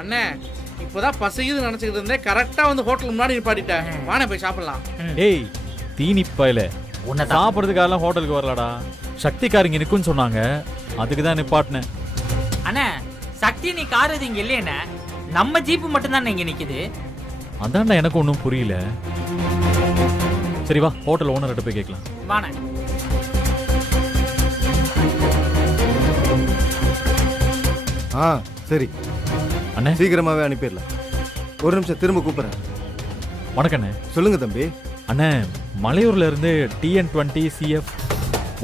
அண்ணே இப்போதான் பசிக்குது நினைச்சுக்கிட்டு இருந்தேன், கரெக்டா வந்து ஹோட்டல் முன்னாடி நிப்பாட்டிட்டேன். வாணே போய் சாப்பிடலாம். ஏய் தீனி பையல, உன்னை சாப்பிட்றதுக்காக ஹோட்டலுக்கு வரலடா, சக்திக்காரங்க நிற்குன்னு சொன்னாங்க, அதுக்கு தான் நிப்பாட்டினேன். அண்ணா சக்தி நீ கார் இது இங்க இல்லையண்ணே, நம்ம ஜீப்பு மட்டும்தான் இங்க நிக்குது. அதான்டா எனக்கு ஒன்றும் புரியல. சரி வா ஹோட்டல் ஓனர்கிட்ட போய் கேட்கலாம். வாணே. சரி அண்ணே சீக்கிரமாவே அனுப்பிடலாம். ஒரு நிமிஷம் திரும்ப கூப்பிடுறேன். வணக்கண்ணே. சொல்லுங்க தம்பி. அண்ணே மலையூர்ல இருந்து TN20 CF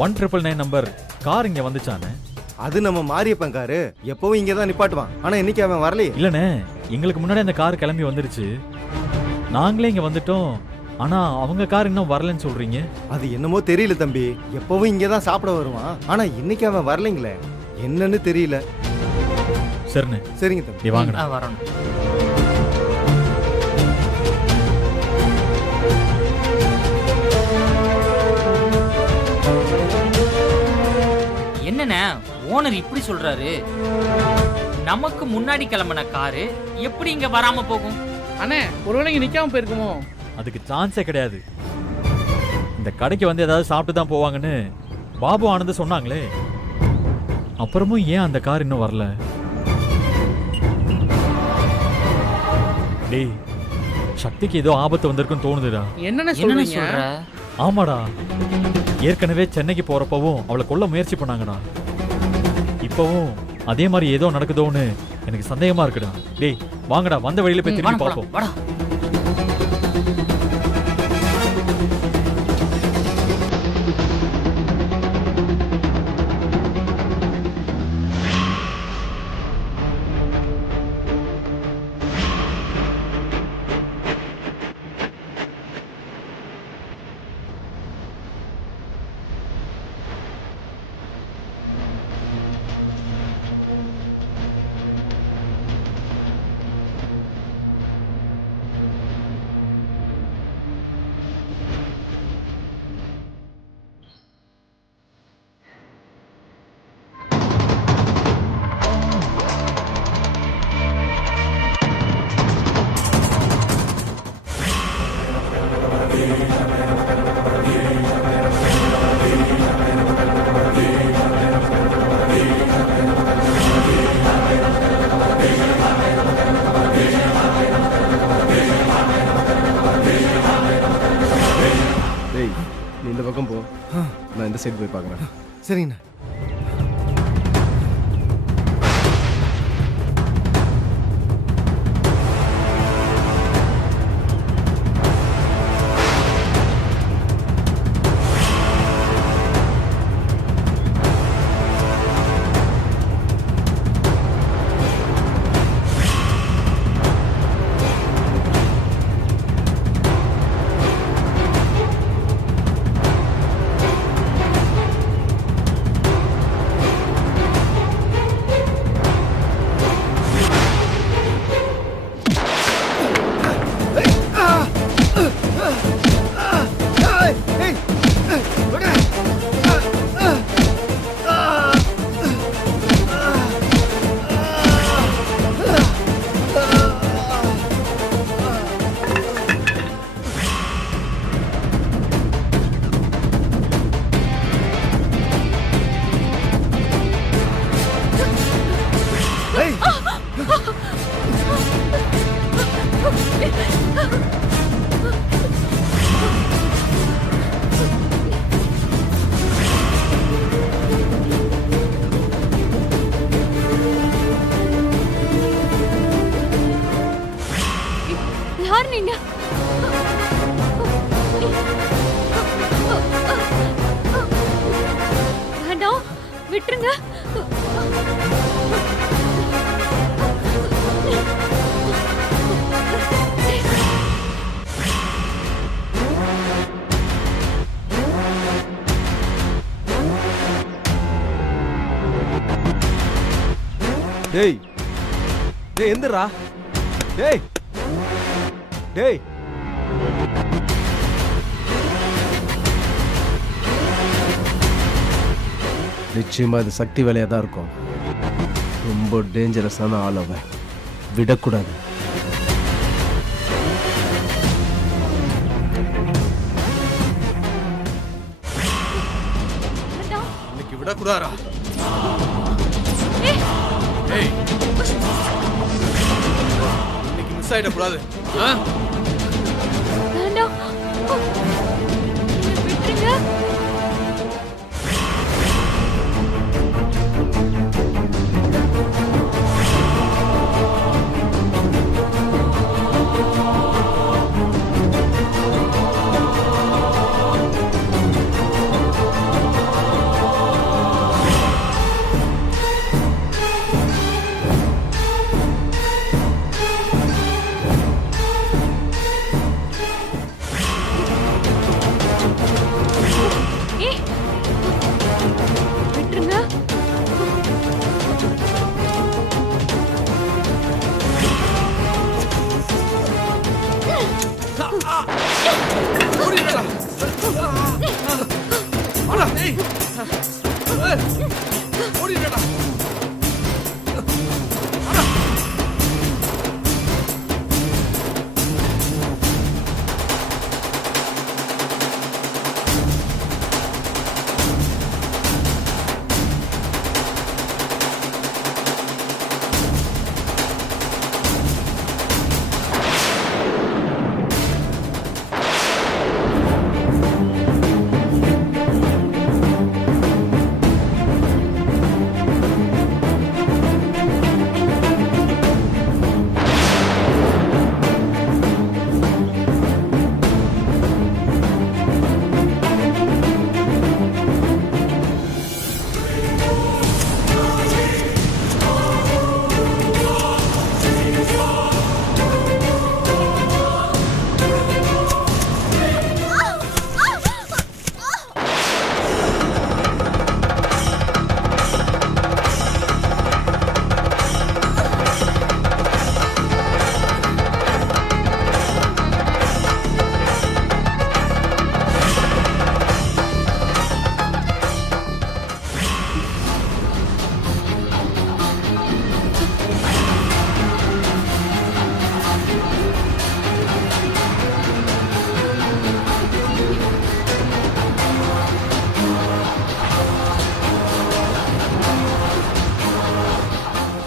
1999 நம்பர் கார் இங்க வந்துச்சானே? அது நம்ம மாரியப்பன் காரு, எப்பவும் இங்கே தான் நிப்பாட்டுவான். ஆனா இன்னைக்கு அவன் வரலையே. இல்லண்ணே, எங்களுக்கு முன்னாடி அந்த கார் கிளம்பி வந்துருச்சு, நாங்களே இங்க வந்துட்டோம். ஆனா அவங்க கார் இன்னும் வரலன்னு சொல்றீங்க. அது என்னமோ தெரியல தம்பி, எப்பவும் இங்கே தான் சாப்பிட வருவான். ஆனா இன்னைக்கு அவன் வரலைங்களே, என்னன்னு தெரியல. சரிண்ணே. சரிங்க தம்பி, நீ வாங்கடா. வரணும். என்னண்ணே ஓனர் இப்படி சொல்றாரு? நமக்கு முன்னாடி கிளம்பின காரு எப்படி இங்க வராம போகும்? அண்ணே ஒருவேளை இங்க நிக்காம போயிருக்குமோ? அதுக்கு சான்ஸே கிடையாது. இந்த கடைக்கு வந்து ஏதாவது சாப்பிட்டு தான் போவாங்கன்னு பாபு ஆனந்த் சொன்னாங்களே, அப்புறமும் ஏன் அந்த கார் இன்னும் வரல? டேய் சக்திக்கு ஏதோ ஆபத்து வந்திருக்குன்னு தோணுதுடா. என்னன்னு என்னண்ணே சொல்றீங்க? சொல்ற? ஆமாடா, ஏற்கனவே சென்னைக்கு போறப்பவும் அவளை கொல்ல முயற்சி பண்ணாங்கடா. இப்பவும் அதே மாதிரி ஏதோ நடக்குதோன்னு எனக்கு சந்தேகமா இருக்குடா. டேய் வாங்கடா, வந்த வழியில போய் திரும்பி பார்ப்போம். வாடா. நீ இந்த பக்கம் போ, நான் இந்த சைடு போய் பார்க்குறேன். சரிங்கண்ணா. யார் நீங்க? வேண்டாம், விட்டுருங்க. டேய் டேய் எந்திரா. டேய் டேய் நிச்சயமா இது சக்தி வேலையா தான் இருக்கும். ரொம்ப டேஞ்சரஸான ஆள் அவன். விடக்கூடாது. இன்னைக்கு விடக்கூடாதா? ஏய், இன்னைக்கு மிஸ் ஆயிடக்கூடாது. வேண்டாம், என்னை விட்டுருங்க. விட்டுருங்க.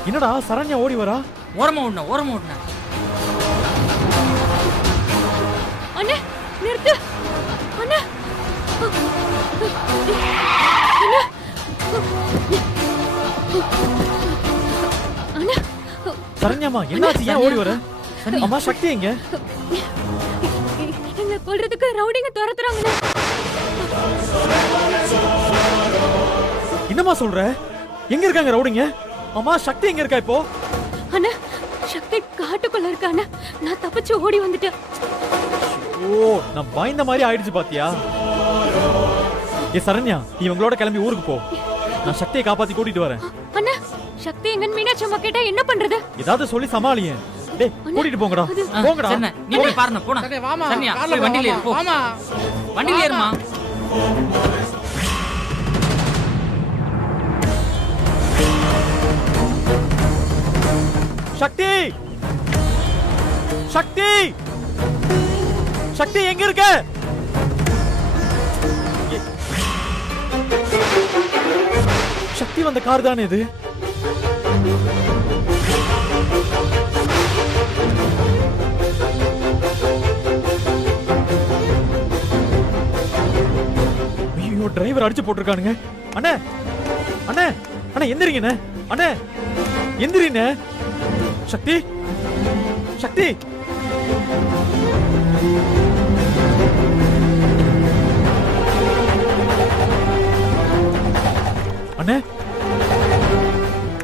என்னடா சரண்யா ஓடி வரா? ஓரமா ஓடுன. அண்ணே, நிறுத்து. அண்ணே. அண்ணே. அண்ணே. சரண்யாமா என்னாச்சு? ஏன் ஓடி வர? அம்மா சக்தி எங்க? என்ன கொல்றதுக்கு ரவுடிங்க துரத்துறாங்க. என்னம்மா சொல்ற? எங்க இருக்காங்க ரவுடிங்க? அம்மா சக்தி எங்க இருக்கா இப்போ? அண்ணா, சக்தி காட்டுக்குள்ள இருக்கானே. நான் தப்பிச்சு ஓடி வந்துட்டேன். ஓ, நான் பயந்த மாதிரி ஆயிடுச்சு பாத்தியா? ஏ சரண்யா, நீ இவங்களோட கிளம்பி ஊருக்கு போ. நான் சக்தியை காப்பாத்தி கூட்டிட்டு வரேன். அண்ணா, சக்தி எங்கன்னு மீனாட்சி அம்மா கேட்டா என்ன பண்றது? ஏதாவது சொல்லி சமாளியே. டேய், கூட்டிட்டு போங்கடா. போங்கடா. சரண்யா, நீ போய் பாருங்க போடா. சரி, வாமா. சரண்யா, கார்ல போய் வண்டியில ஏறு, போ. வாமா. வண்டியில ஏறுமா. சக்தி! சக்தி! சக்தி எங்க இருக்க? சக்தி வந்த கார் தானே இது? ஐயோ, டிரைவர் அடிச்சு போட்டிருக்கானுங்க. அண்ணே, அண்ணே, அண்ணே எந்திரிங்கண்ணே. அண்ணே எந்திரிண்ணே. சக்தி, சக்தி! அண்ணே,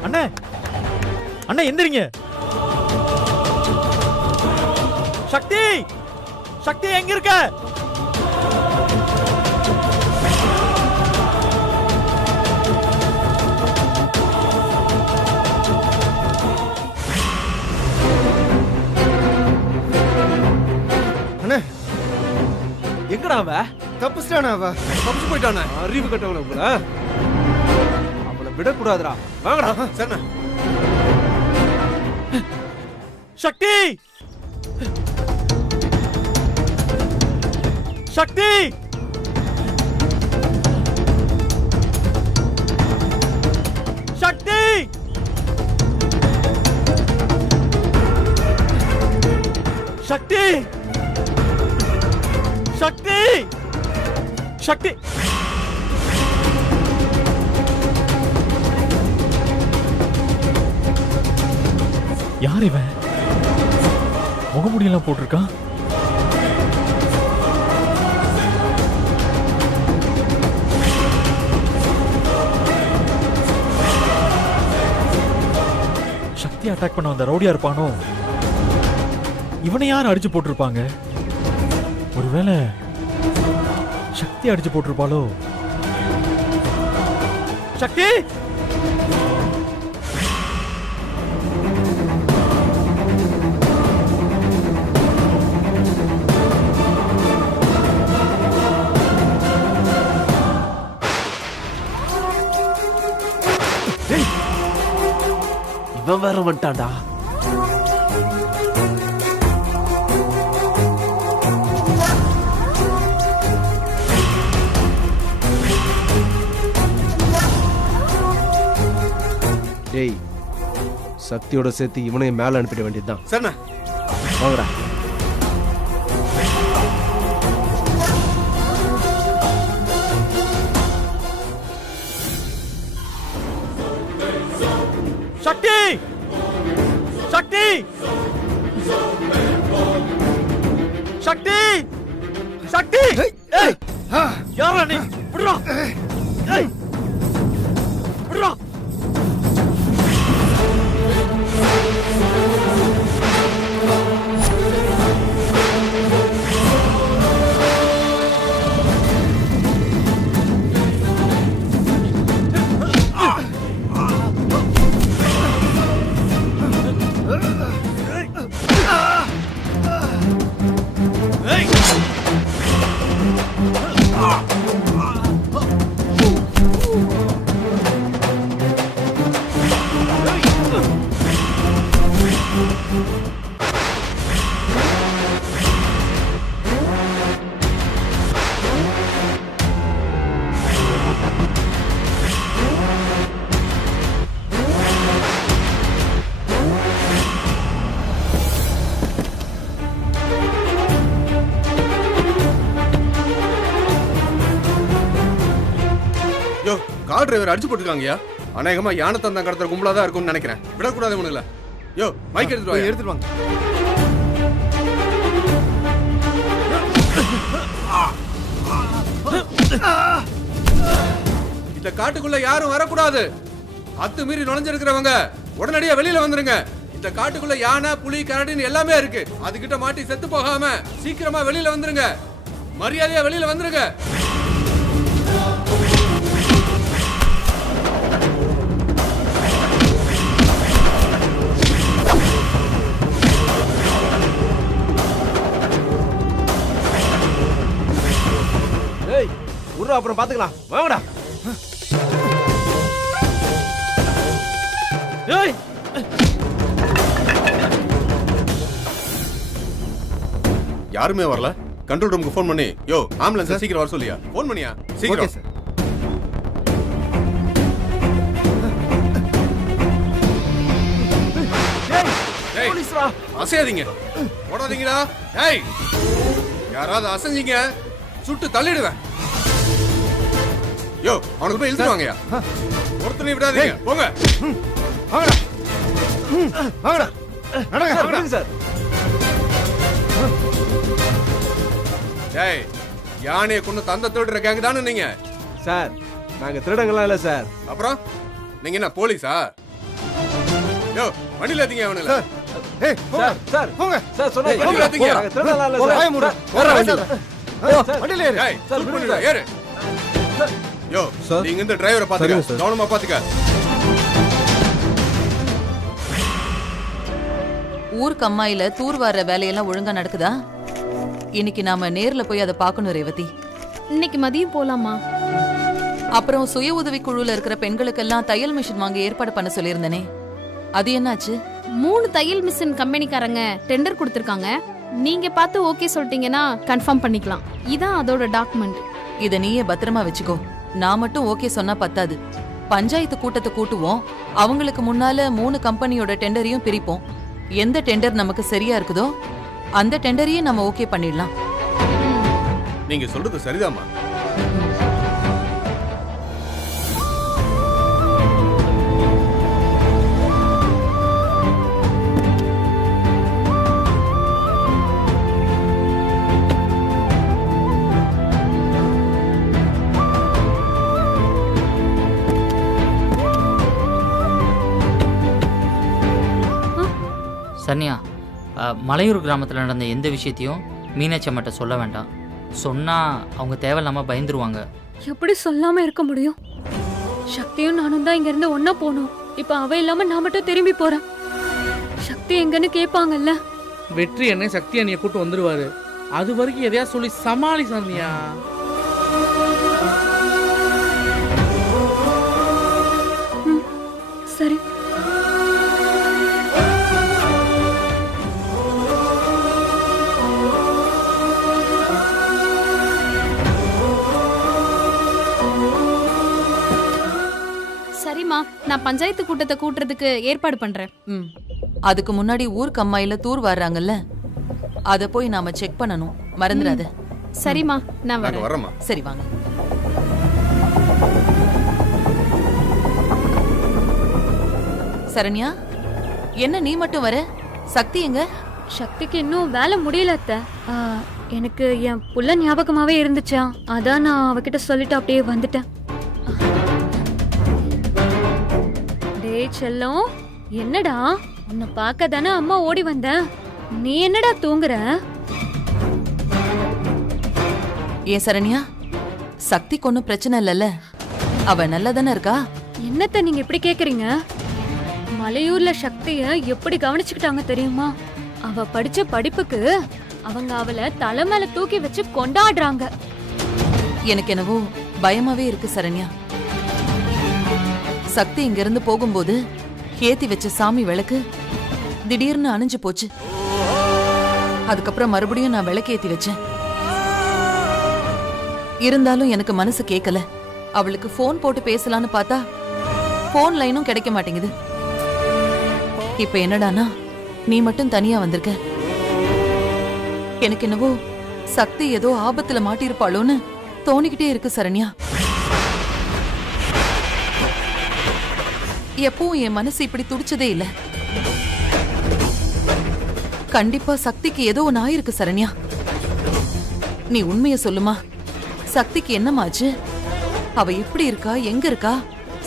அண்ணே, அண்ணே எந்திரிங்க. சக்தி, சக்தி எங்க இருக்க? அண்ணே, எங்கடா அவ? தப்பிச்சிட்டானா அவ? தப்பிச்சு போயிட்டானே. அறிவு கட்டவள போல. அவளை விடக்கூடாதுடா. வாங்கடா. சரிண்ணா. சக்தி சக்தி சக்தி சக்தி சக்தி சக்தி யார் இவன்? முகமுடியெல்லாம் போட்டிருக்கான். சக்தி அட்டாக் பண்ண வந்த ரவுடியா இருப்பானோ? இவனை யார் அடிச்சு போட்டிருப்பாங்க? ஒருவேளை சக்தி அடிச்சு போட்டிருப்பாளோ? சக்தி இவன் வேற வந்துட்டான்டா. டேய், சக்தியோட சேர்த்து இவனையும் மேல அனுப்பிட வேண்டியதுதான். சரிண்ணா. வாங்கடா. சக்தி சக்தி சக்தி சக்தி யாரா நீ? விடுறா. விடுறா. யோ, கார் டிரைவர் அடிச்சு போட்டுருக்காங்கயா. அநேகமா யானை தந்தா கடத்துற கும்பலா தான் இருக்கும்னு நினைக்கிறேன். விடக்கூடாது இவனுங்கள. யோ, மைக் எடுத்துட்டு வா. எடுத்துட்டு வாங்க. இந்த காட்டுக்குள்ள யாரும் வரக்கூடாது. அத்துமீறி நுழைஞ்சிருக்கிறவங்க உடனடியா வெளியில வந்துருங்க. இந்த காட்டுக்குள்ள யானை, புலி, கரடின்னு எல்லாமே இருக்கு. அதுகிட்ட மாட்டி செத்து போகாம சீக்கிரமா வெளியில வந்துருங்க. மரியாதையா வெளியில வந்துருங்க. ஏய், உருவா அப்புறம் பாத்துக்கலாம். வாங்கடா. ஏய் யாருமே வரல. கண்ட்ரோல் ரூமுக்கு ஃபோன் பண்ணி, யோ ஆம்புலன்ஸ் சீக்கிரம் வர சொல்லியா. ஃபோன் பண்ணியா ஓகே சீக்கிரம். சார். ஏய், அசையாதீங்க. ஓடாதீங்கடா. ஏய், யாராவது அசைஞ்சீங்க சுட்டு தள்ளிடுவேன். யோ, அவனுக்கு போய் இழுத்து வாங்கயா. ஒருத்தனை விடாதீங்க. போங்க. வாங்கடா. வாங்கடா. நடங்க சார். ஏய், யானையை கொண்டு தந்த திருடுற கேங் தானே நீங்க? சார், நாங்க திருடங்கலாம் இல்ல சார். அப்புறம் நீங்க என்ன போலீஸா? யோ, வண்டியில ஏத்தீங்க அவனுங்கள. சார். ஏய், போங்க. Sir, sir. போங்க. சார் சொன்னா வண்டியில ஏத்தீங்க. நாங்க திருடங்கலாம் இல்ல வாயை சார். மூடு. சார், வாயை சார். மூடு. வண்டியில ஏறு. ஏய், சார், shoot விடுங்க பண்ணிடுடா, சார். ஏறு. யோ, சார். நீங்க இந்த டிரைவரை பாத்துக்க. சரிங்க சார். கவனமா பாத்துக்க. ஊர் கம்மாயில தூர் வார வேலையெல்லாம் ஒழுங்கா நடக்குதா? இன்னைக்கு நாம நேர்ல போய் அதை பார்க்கணும் ரேவதி. இன்னைக்கு மதியம் போலாமா? அப்புறம் சுய உதவி குழுல இருக்கிற பெண்களுக்கெல்லாம் தையல் மிஷின் வாங்க ஏற்பாடு பண்ண சொல்லியிருந்தனே, அது என்னாச்சு? 3 தையல் மிஷின் கம்பெனிக்காரங்க டெண்டர் கொடுத்திருக்காங்க. நீங்க பார்த்து ஓகே சொல்லிட்டீங்கன்னா கன்ஃபார்ம் பண்ணிக்கலாம். இதான் அதோட டாக்குமெண்ட். இத நீயே பத்திரமா வச்சுக்கோ. நான் மட்டும் ஓகே சொன்னா பத்தாது. பஞ்சாயத்து கூட்டத்தை கூட்டுவோம். அவங்களுக்கு முன்னால 3 கம்பெனியோட டெண்டரையும் பிரிப்போம். எந்த டெண்டர் நமக்கு சரியா இருக்குதோ அந்த டெண்டரையும் நம்ம ஓகே பண்ணிடலாம். நீங்க சொல்றது சரிதாம்மா. சன்யா, மலையூர் கிராமத்தில் நடந்த எந்த விஷயத்தையும் மீனாட்சி அம்மாட்ட சொல்ல வேண்டாம். சொன்னா அவங்க தேவையில்லாம பயந்துருவாங்க. எப்படி சொல்லாம இருக்க முடியும்? சக்தியும் நானும் தான் இங்க இருந்து ஒன்னா போனோம். இப்ப அவ இல்லாம நான் மட்டும் திரும்பி போறேன். சக்தி எங்கன்னு கேட்பாங்கல்ல. வெற்றி என்ன சக்தி அண்ணியை கூட்டு வந்துருவாரு. அது வரைக்கும் எதையா சொல்லி சமாளி சந்தியா. சரி. சரிம்மா, நான் பஞ்சாயத்து கூட்டத்தை கூட்டுறதுக்கு ஏற்பாடு பண்றேன். அதுக்கு முன்னாடி ஊருக்கு அம்மாயில தூர் வர்றாங்கல்ல, அத போய் நாம செக் பண்ணணும். மறந்துடாத. சரிம்மா, நான் வரேன். சரி வாங்க. சரண்யா, என்ன நீ மட்டும் வர? சக்தி எங்க? சக்திக்கு இன்னும் வேலை முடியல அத்தை. எனக்கு என் புள்ள ஞாபகமாவே இருந்துச்சா, அதான் நான் அவகிட்ட சொல்லிட்டு அப்படியே வந்துட்டேன். டேய் செல்லம், என்னடா உன்னை பார்க்க தானே அம்மா ஓடி வந்தேன். நீ என்னடா தூங்குற? ஏன் சரண்யா, சக்திக்கு ஒன்னும் பிரச்சனை இல்லல்ல? அவ நல்லா தானே இருக்கா? என்னத்த நீங்க இப்படி கேக்குறீங்க? மலையூர்ல சக்திய எப்படி கவனிச்சுக்கிட்டாங்க தெரியுமா? அவ படிச்ச படிப்புக்கு அவங்க அவளை தலை மேல தூக்கி வச்சு கொண்டாடுறாங்க. எனக்கு என்னவோ பயமாவே இருக்கு சரண்யா. சக்தி இங்க இருந்து போகும்போது ஏத்தி வச்ச சாமி விளக்கு திடீர்னு அணைஞ்சு போச்சு. அதுக்கப்புறம் மறுபடியும் நான் விளக்கு ஏத்தி வச்சேன். இருந்தாலும் எனக்கு மனசு கேட்கல. அவளுக்கு போன் போட்டு பேசலான்னு பார்த்தா போன் லைனும் கிடைக்க மாட்டேங்குது. இப்ப என்னடானா நீ மட்டும் தனியா வந்திருக்க. எனக்கு என்னவோ சக்தி ஏதோ ஆபத்துல மாட்டிருப்பாளோன்னு தோணிக்கிட்டே இருக்கு சரண்யா. எப்பவும் என் மனசு இப்படி துடிச்சதே இல்ல. கண்டிப்பா சக்திக்கு ஏதோ ஒன்னு ஆயிருக்கு சரண்யா. நீ உண்மைய சொல்லுமா? சக்திக்கு என்னமாச்சு? அவ எப்படி இருக்கா? எங்க இருக்கா?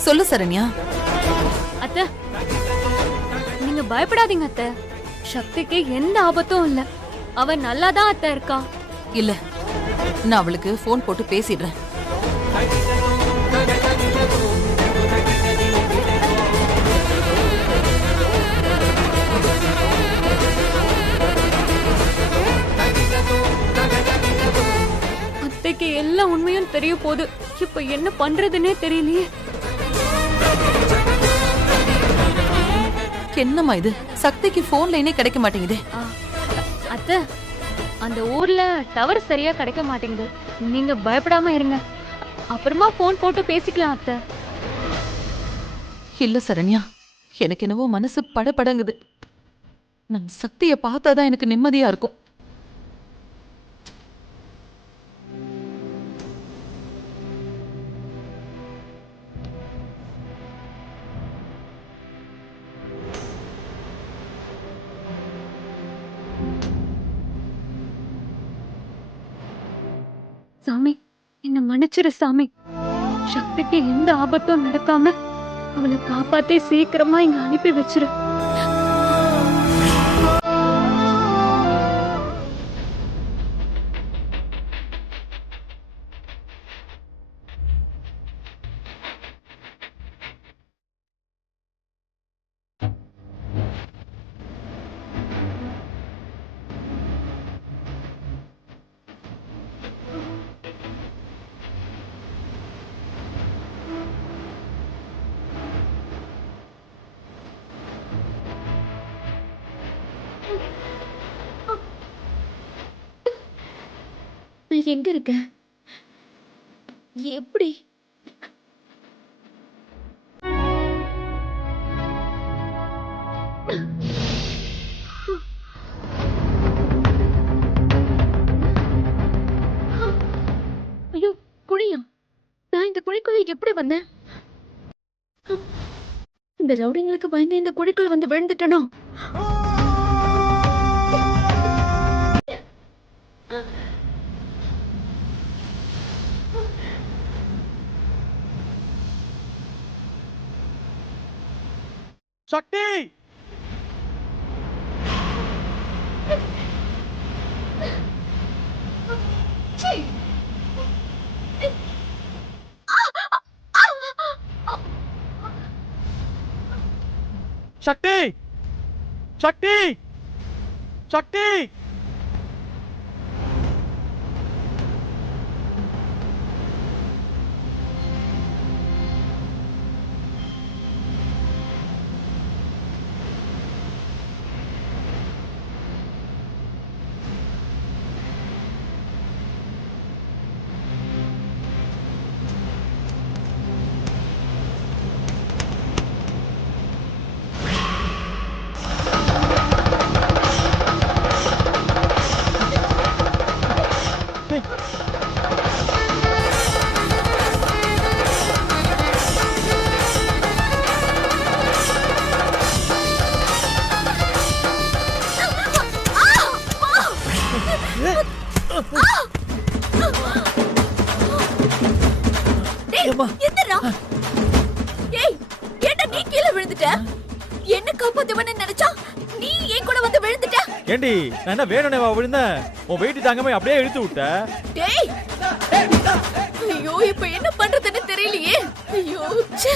சொல்லு சரண்யா. அத்தை, நீங்க பயப்படாதீங்க அத்தை. சக்திக்கு எந்த ஆபத்தும் இல்ல. அவ நல்லாதான் அத்தை இருக்கா. இல்ல, நான் அவளுக்கு போன் போட்டு பேசிடுறேன். அத்தைக்கு எல்லா உண்மையும் தெரிய போகுது. இப்ப என்ன பண்றதுன்னே தெரியலையே. என்னம்மா இது? சக்திக்கு போன் லைனே கிடைக்க மாட்டேங்குதே. அத்தை, அந்த ஊர்ல டவர் சரியா கிடைக்க மாட்டேங்குது. நீங்க பயப்படாம இருங்க. அப்புறமா போன் போட்டு பேசிக்கலாம் அத்தை. இல்ல சரண்யா, எனக்கு என்னவோ மனசு படபடங்குது. நான் சக்திய பார்த்தாதான் எனக்கு நிம்மதியா இருக்கும். சாமி, என்ன மன்னிச்சிரு சாமி. சக்திக்கு எந்த ஆபத்தும் நடக்காம அவளை காப்பாத்தி சீக்கிரமா இங்க அனுப்பி வச்சிரு. எங்க இருக்க? எப்படி? ஐயோ, குழியா? நான் இந்த குழிக்குள்ள எப்படி வந்தேன்? இந்த ரவுடிங்களுக்கு பயந்து இந்த குழிக்குள்ள வந்து விழுந்துட்டனோ? சக்தி! சக்தி! சக்தி! சக்தி! என்ன காப்பாத்துவன்னு நினைச்சா நீ ஏன் கூட வந்து விழுந்துட்ட? ஏண்டி நான் என்ன வேணும்னே விழுந்தேன்? உன் வெயிட் தாங்காம அப்படியே இழுத்து விட்ட. டேய், ஐயோ இப்ப என்ன பண்றதுன்னு தெரியலையே. ஐயோ ச்சே.